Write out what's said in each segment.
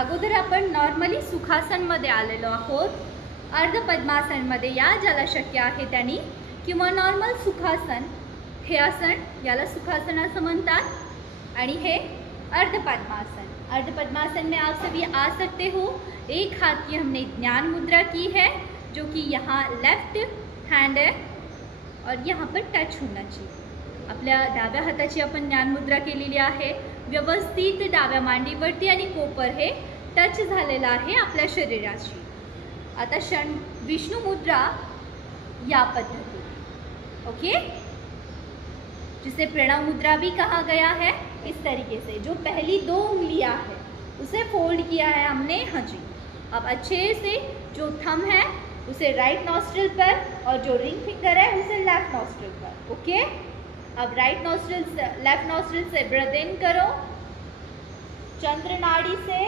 अगोदर आपण नॉर्मली सुखासनमध्ये आलेलो आहोत. अर्ध पद्मासनमध्ये या ज्याला शक्य आहे त्यांनी, किंवा नॉर्मल सुखासन, हे आसन याला सुखासन असं म्हणतात आणि हे अर्ध पद्मासन. अर्ध पद्मासन में आप सभी आ सकते हो. एक हाथ की हमने ज्ञान मुद्रा की है जो कि यहाँ लेफ्ट हैंड है और यहाँ पर टच होना चाहिए. आपल्या डाव्या हाताची आपण ज्ञान मुद्रा केलेली आहे. व्यवस्थित डाव्या मांडीवरती आणि कोपर हे टच झालेला आहे आपल्या शरीराशी. आता विष्णु मुद्रा या पद्धति, ओके, जिसे प्रणव मुद्रा भी कहा गया है. इस तरीके से जो पहली 2 उंगलियां है उसे फोल्ड किया है हमने. हाँ जी. अब अच्छे से जो थंब है उसे राइट नॉस्ट्रिल पर और जो रिंग फिंगर है उसे लेफ्ट नॉस्ट्रिल पर. ओके. अब राइट नॉस्ट्रिल से लेफ्ट नॉस्ट्रिल से ब्रीथ इन करो. चंद्र नाड़ी से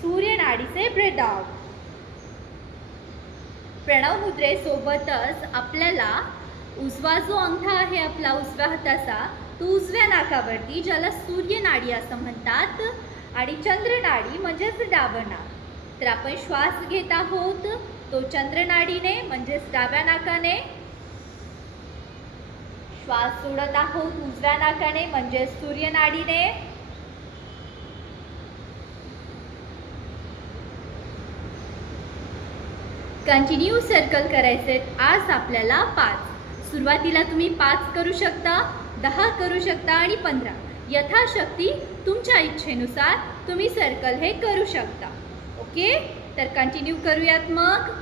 सूर्य नाड़ी से ब्रीथ आउट. प्रणव मुद्रेसोबतच आपल्याला उजवा जो अंगठा आहे आपला उजव्या हाताचा तो उजव्या नाकावरती, ज्याला सूर्य नाडी असं म्हणतात, आणि चंद्र नाडी म्हणजेच डावं नाक. तर आपण श्वास घेत आहोत तो चंद्र नाडीने म्हणजेच डाव्या नाकाने. श्वास सोडत आहोत उजव्या नाकाने म्हणजेच सूर्य नाडीने. कंटिन्यू सर्कल करायचे. आज आपल्याला 5. सुरुवातीला तुम्ही 5 करू शकता, 10 करू शकता आणि 15. यथाशक्ती तुमच्या इच्छेनुसार तुम्ही सर्कल हे करू शकता. ओके. तर कंटिन्यू करूयात मग.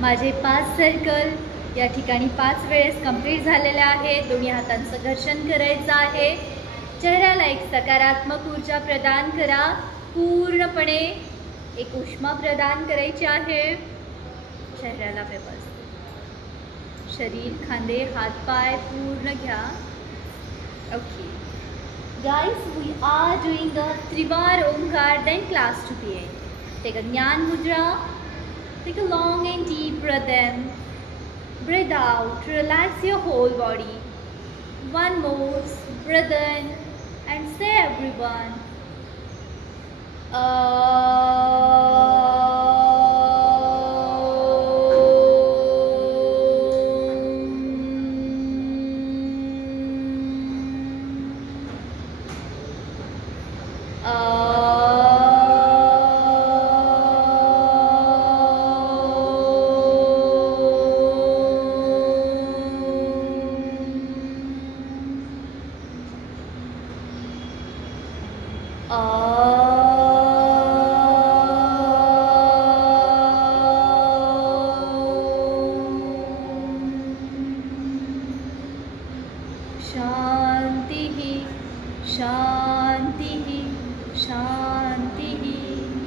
माझे 5 सर्कल या ठिकाणी 5 वेळेस कंप्लीट झालेले आहेत. दोन्ही हातांचं घर्षण करायचं आहे. चेहऱ्याला एक सकारात्मक ऊर्जा प्रदान करा. पूर्णपणे एक उष्मा प्रदान करायची आहे चेहऱ्याला. व्यवस्थित शरीर, खांदे, हातपाय पूर्ण घ्या. Okay guys, we are doing the त्रिवार omkar, then class to the end. Take a gyan mudra. Take a long and deep breath in. Breathe out. Relax your whole body. One more. Breathe in and say everyone.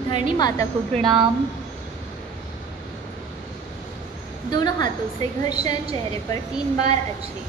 धरणी माता को प्रणाम. दोनों हाथों से घर्षण चेहरे पर 3 बार अच्छे.